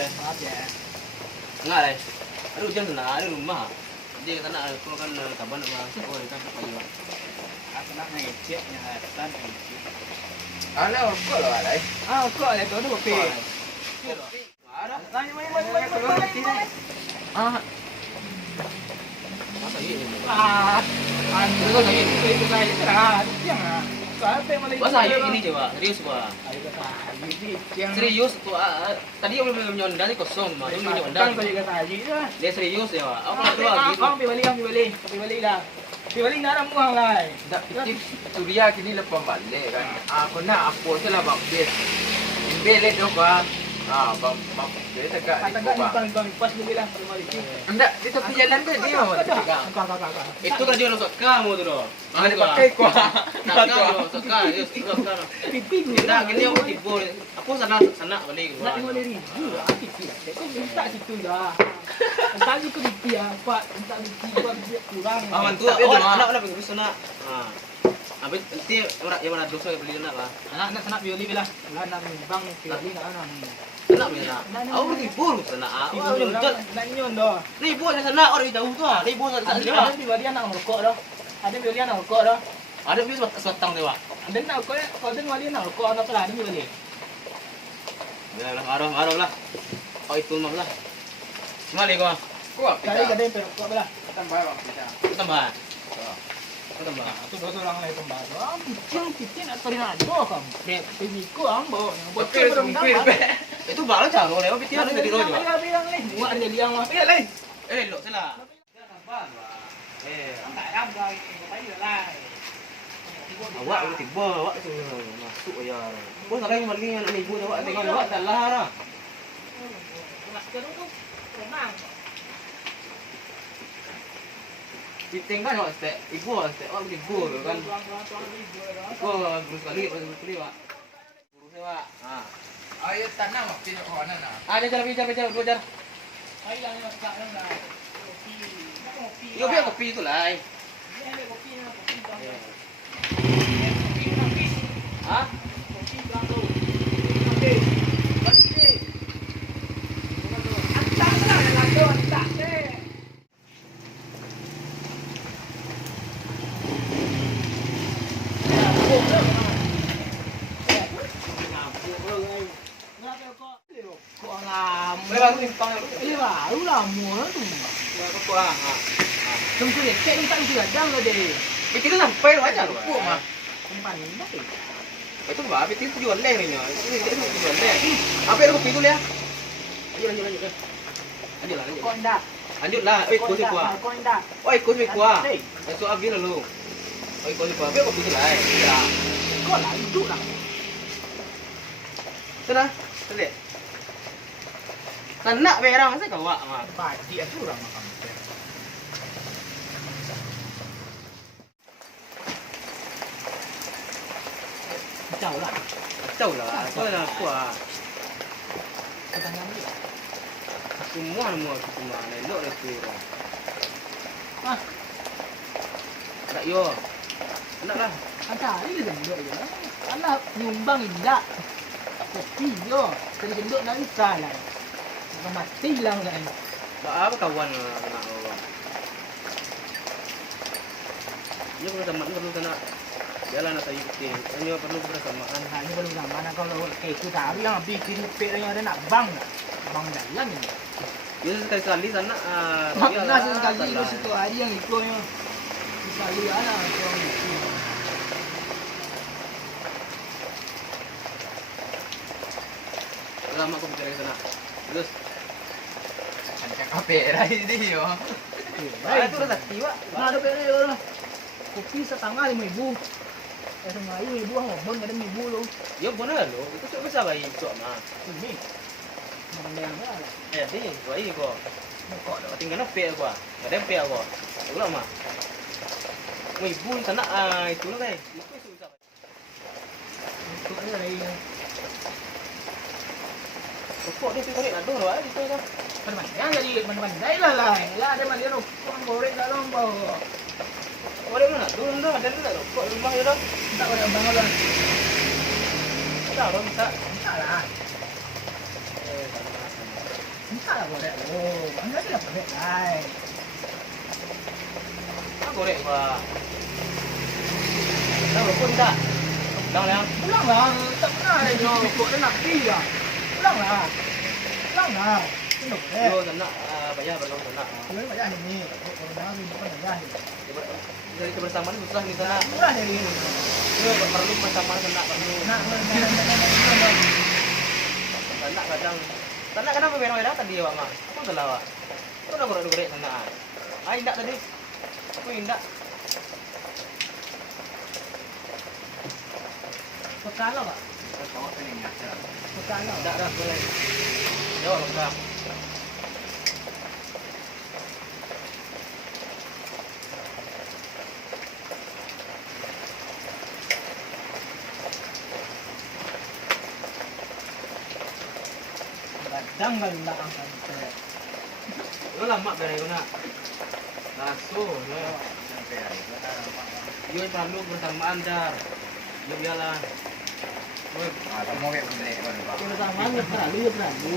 ya? Maaf ya. Enggak lah. Aduh jangan kena, ada rumah. Dia kata nak aku kan kapan sama sekolah kan pagi. Aku nak ngecek nyahatan ngecek. Ana kok lo ada. Kok ya tuh kopi. Ada. Main. Masa ini? Itu kan itu kayak itu lah. Yang apa yang Masa ini coba, serius coba. Serius tuh. Tadi aku belum nyonda nih kosong, mah. Belum nyonda. Kan kau juga tadi lah. Dia serius ya, Pak. Aku nak dua gitu. Kau beli lah. Beli nara muang lah. Tak itu dia kini lepas balik kan. Aku nak apa tu lah bang bes. Beli tu kan. Bang dia tegak di bawah. Bang pas beli lah kalau balik. Enggak, di tepi jalan tu dia mau tegak. Itu kan dia masuk kamu tu doh. Mana dipakai kuah. Tak kamu masuk kamu, dia ikut kamu. Pipi Tidak, gini aku tipu. Aku sana balik. nak 50,000 lah pipi lah. Kau minta situ dah. Tadi ke pipi ya, Pak. Minta pipi buat dia kurang. Aman tu, anak pergi sana. Habis nanti yang mana dosa beli anak lah. Anak nak bioli bila. Lah nak bang bioli nak anak. Anak beli anak. Aku tipu sana. Aku betul. Nak nyon dah. Ni ibu ada sana orang jauh tu. Ni ibu tak Ada ada. bioli anak merokok dah. Ada bioli anak merokok dah. Ada bius setang tu, Pak. Ada nak kau ada bioli anak merokok anak pelan ni bioli. Ya lah, arah lah. Oh itu mah lah. Mali kau. Kuah Kali kita. kada merokok bila. Tambah bang kita. Tambah. Tambah. Tu dosa orang lain tambah. Piting nak teri nak do kam. Pergi ku ambo. Okey, okey. Itu baru caro lewat pikiran ada di rojo. Bilang ni. Muak dia liang mah. Ya lain. Lo salah. Tak ada dah. Bayi lah. Awak udah tiba, awak tu masuk aja. Bos salah yang mali yang ibu awak tengok awak salah lah. Masker tu memang. Ditinggal awak stek, ibu awak stek, awak ibu kan. Ibu terus kali Pak. Urus Pak. Ayo tanam tengok kawan nak. Ada cara bicara dua cara. Ai yang masak dah. Kopi. Kopi. Yo biar kopi itu lah. Ini kopi ni kopi bang. Hah? Kopi bang tu. Okey. Okey. Antak lah lado antak deh. Baru timpang. Baru lah mua tu. Kau ah. Tunggu dia, cek tak tu gadang lah deh. Itu sampai lu aja lu. Mah. Tempat ni dah. Itu bah, itu jual leh ni. Itu jual leh. Apa yang kopi tu ya? Lanjut. Kondak. Lanjut lah. Ikut si kuah. Kondak. Oh, ikut si kuah. Itu habis lalu. Oh, ikut si kuah. Biar kopi tu lah. Ya. Kau lah hidup lah. Sudah. Terlihat. Nak berang saya kau wak mah. Padi aku orang makan. Jauh lah. Tahu lah. Kau nak kuah. Kita ngambil. Semua elok lah tu. Ah, Tak yo. Nak lah. ada ni dia gendut je. Alah nyumbang indak. Kopi yo. Tadi gendut nak isah lah. Bukan mati lah kan. Tak apa kawan nak awak. Ini perlu kena jalan atau ikut. Hanya perlu bersamaan. Nah, ini belum zaman kalau kayak itu tadi yang habis kiri pek yang ada nak bang. Bang jalan ni. Ya sekali sana. Pernah sekali itu situ hari yang ikutnya. Sekali anak orang itu. Lama aku bicara sana. Terus. Macam apa rai dia yo. Itu dah tak tiba. Nah, ada pek ni. Kopi setengah 5,000. Setengah 5,000 ngomong ada 5,000 lu. Ya benar lo. Itu tak bisa bayi cok mah. Ini. Memang yang lah. Dia bayi kok. Kok Kau tinggal apa aku? Ada apa aku? Aku lama. Ibu sana itu lah kan. itu ada lagi. Kok dia tarik aduh lah itu dah. Mana jadi mana-mana lah lah. Lah ada mana lu orang goreng kat lombok. Oh dia mana? Turun dah ada dah. Kok rumah dia dah. Tak ada bangun lah. Tak orang minta. Tak lah. lah korek. Oh, anda tidak korek lah. Apa korek pak? Tahu pun tak? Tahu yang? Pulang lah, tak pernah ada yang rokok dan nak pergi dah. Pulang lah. Pulang lah. Ini korek. Yo, nak bayar berapa nak? Boleh bayar ini. Kalau dah habis bukan bayar ini. Dari kebersamaan susah nih sana. Murah dari ini. Yo, perlu kebersamaan sana perlu. Nak. Sana kadang. Sana kenapa benar-benar tadi ya, Pak Mak? Apa salah, Pak? Kau udah korek sana. Ah, indak tadi. Aku indak. Pekala pak. Kau sini ngajar. Pekala. Indak dah boleh. Yo, lengkap. Kadang kan nak angkat. Yo lama berai guna. Lasso, yo. Yo perlu kebersamaan dar. Yo biarlah. Mau kayak beli kan Pak. Sama ni terlalu.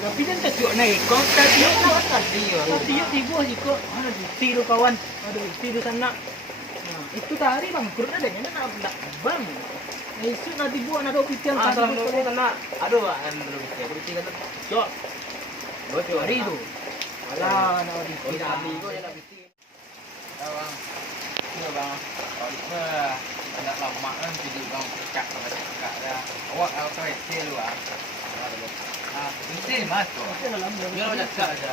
Tapi kan kecuk naik. Kau tak tiup nak Tadi yo. Kau tiup tiba sih kau. Ada bukti tu kawan. Ada bukti tu sana. Nah, itu tadi bang. Kurang ada yang nak bang. Isu nanti buat nak official. Assalamualaikum sana. Aduh, an belum bisa. Aku tinggal tu. Yo. Yo Hari tu. Alah, nak Oh, official. sabi ko yan nak bisa. Bang. Iya bang. Kalau itu agak lama kan jadi bang cekak dah. Awak kau isi lu ah. Isi mas tu. Biar macam cak aja.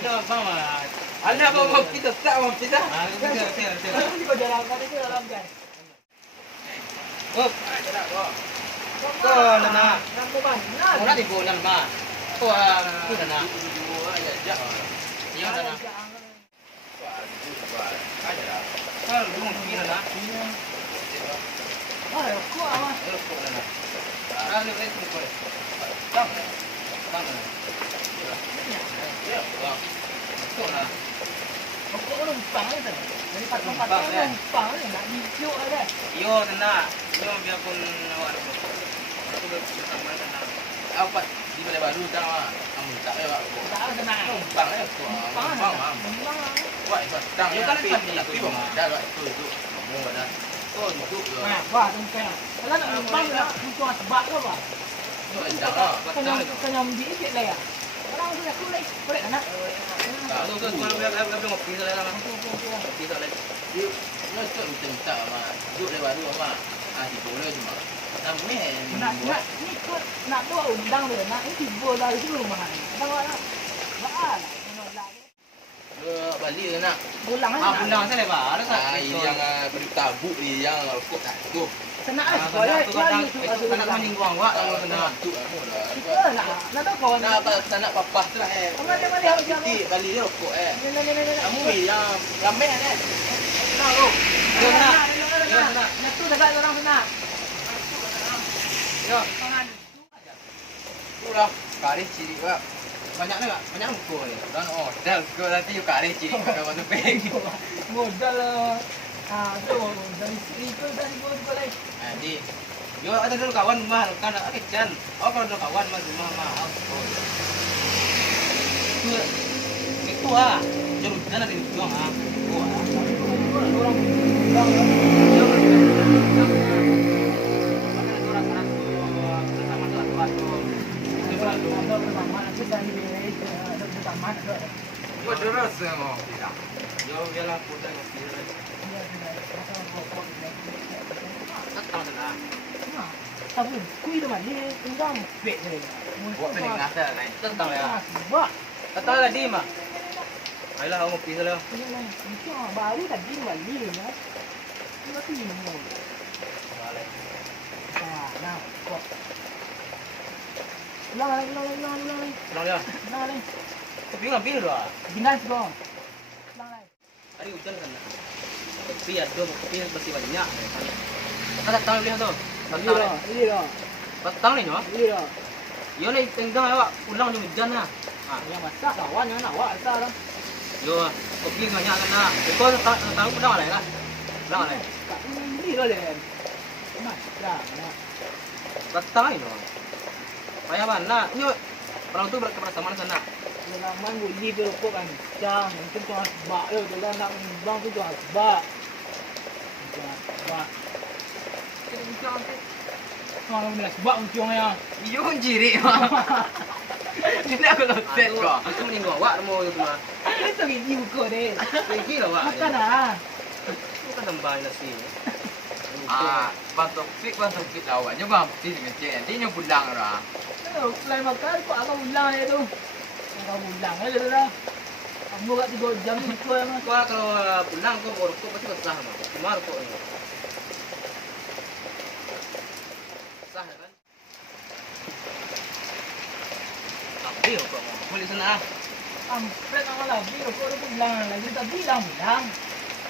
Yo, bang. Anda bawa kita tak mau kita. Ah, betul. Kau jalan kau itu dalam kan. Oh, Tidak kok. kau nana. Nak bukan. Nak. Kau nak tipu nana ma. Kau tu nana. Ya. Yo nana. Kau lu mau pergi nana. Oh, kau awas. Yo kau nana. Ah, lu itu kau. Tang. Tang. Yo, bang. Kau nana. Kau numpang tu. Dari patang numpang ni nak dijuk ada. Yo nana. Yo biarpun awak aku bersama nana. Apa di Balai Baru dah ah. Kamu tak lewat. Tak ada tenang. Bang eh tu. Bang ah. Wah, itu tang. Yo kan Tapi tapi bang, dah lah itu. Mau dah. Oh, itu. Nah, wah tumpang. Kalau nak numpang nak untuk sebab tu apa? Dah lah. Kenyam di ikut lah ya. Orang tu nak kulit. Kulit anak. Kalau tu kalau biar ngopi salah lah. Ngopi salah. Dia tu macam tak mah. Duduk lewat dulu mah. Ah, di bola cuma. Nampak Nak ni kau nak buat undang dia. Nak ini tiba dari dulu rumah ni. Bawa nak. Baal. balik ke nak? Pulang Ah, pulang saya lepas. Ada tak? Yang bertabuk ni yang rokok tak tu. Senang Ah, sekolah. tu kadang itu kadang maning buang wak kalau kena. Tu aku dah. Kita nak tahu kawan. Nak apa tak nak papah tu lah Mana harus jalan. Titik balik dia rokok Ni. Kamu yang meh ni. Nah, lu. Yo nak. Yo nak. Nak tu dekat orang sana. Yo. Tu lah. Karis ciri wak. Banyak ni tak? Banyak buku ni. Dan dah kau nanti you karis ciri kat waktu peng. Modal tu dari itu dari gua lain. Di Yo ada dulu kawan rumah kan ada Jan. Oh kalau dulu kawan mah rumah mah. Itu ah. Jauh jalan di juang ah. Kau terus semua tidak. Yo biarlah putar ngopi. Datang sana. Tapi kui tu mana undang pek ni. Buat pening nasa lain. Datang ya. Wah, Datang tadi mah. Ayolah ngopi salah. baru tadi balik ya. Tapi ni mau. Nah, kok. Ulang. Pulang dia. Ulang. Kopi ngambil dah. Ginas bang. Ulang. Hari hujan kan. Kopi ada, kopi masih banyak. Kata datang lihat tu. Iya. Datang ni no. Iya. Yo ni tenggang awak pulang jam hujan lah. Yang masak kawan yang nak awak asal lah. Yo kopi banyak kan nak. Kau tahu pulang lah kan. Pulang lah. Ini lah deh. Masak. Datang ni no. Payah mana? Yo Perahu itu berkepada mana sana? Lalaman boleh berokok kan. Cang, mungkin tuh asbak lo. Kalau nak bang tu asbak. Asbak. Kita bincang nanti. Kalau nak asbak unciong ya. Iyo kan ciri. Jadi aku tak set kok. Aku mending gua mau itu mah. Itu gigi buku deh. Gigi lah wak. Makan ah. Bukan tambah nasi. Bantuk fit awak. Coba fit dengan cek. Nanti pulang lah. Lain makan kok agak ulang itu. Agak ulang aja dah. Kamu kat 3 jam itu ya mas. Gua kalau pulang gua mau rokok pasti kesah mah. Cuma rokok ini. Sah kan? Tapi rokok mau. Boleh sana. Ampret awal lagi rokok itu ulang lagi tak bilang.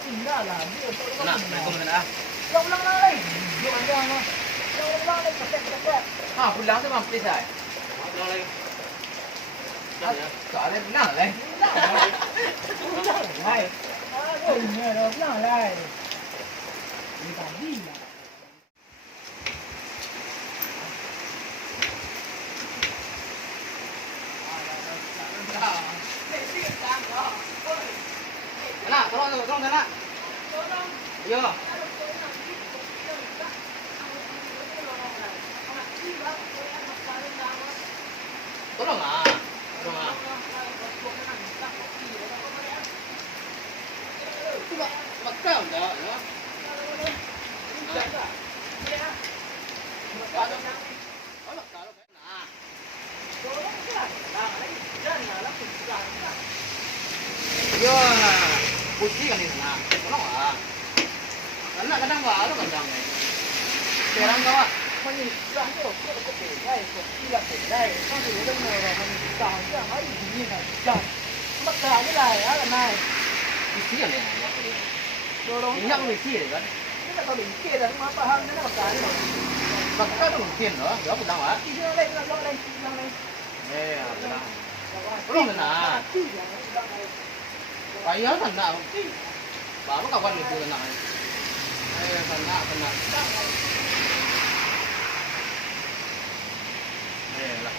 Tidak lah, dia rokok itu Sana, ulang. rokok mana? Ulang lagi. Jangan mas. Ulang lagi cepat. Pulang tu mampir saya. Pulang lagi. Soalnya pulang lah. Ulang lagi. Aduh, ulang lagi. Ini tak bilang. Sana, tolong sana. Yo. Tolong ah. Bakal dah, ya. Yo, putih kan di sana. Tolong ah. Kadang baru kadang. Sekarang kau Menyisah tu, kau kau pelai, kau tidak pelai. Kau tu dah mula menyisah, jangan hari ini nak jangan. Makan ni lah, ada naik. isi kan ya. Dorong. Minyak isi kan. Ini tak tahu dikir dah, apa paham ni nak makan ni. Bakal tu mungkin loh. Dia pulang ah. Ini lain, lain. Eh, pulang. Tolong sana. Payah sana. Baru kawan itu sana. Eh, sana. Eh lah.